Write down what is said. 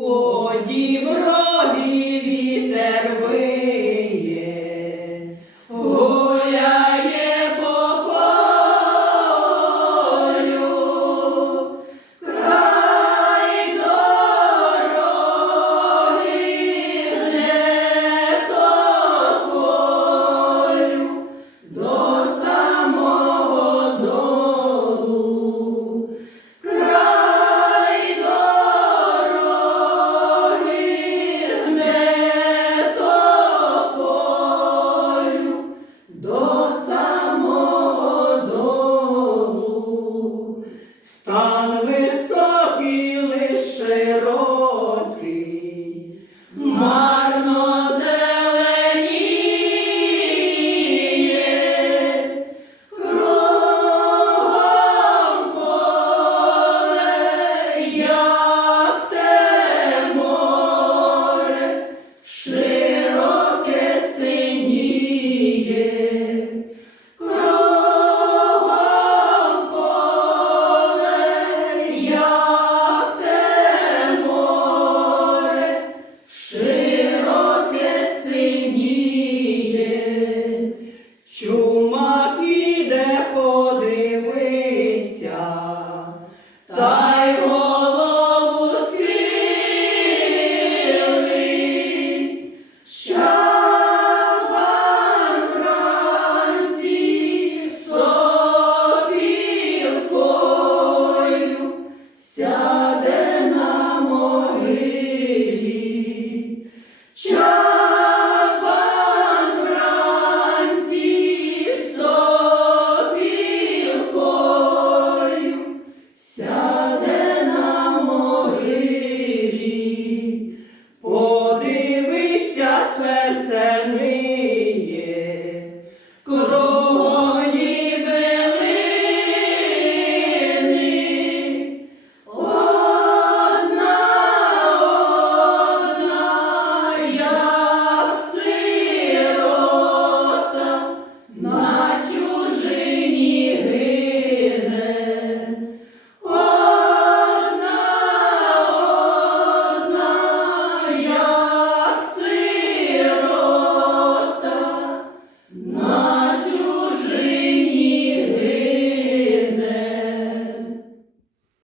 По діброві вітер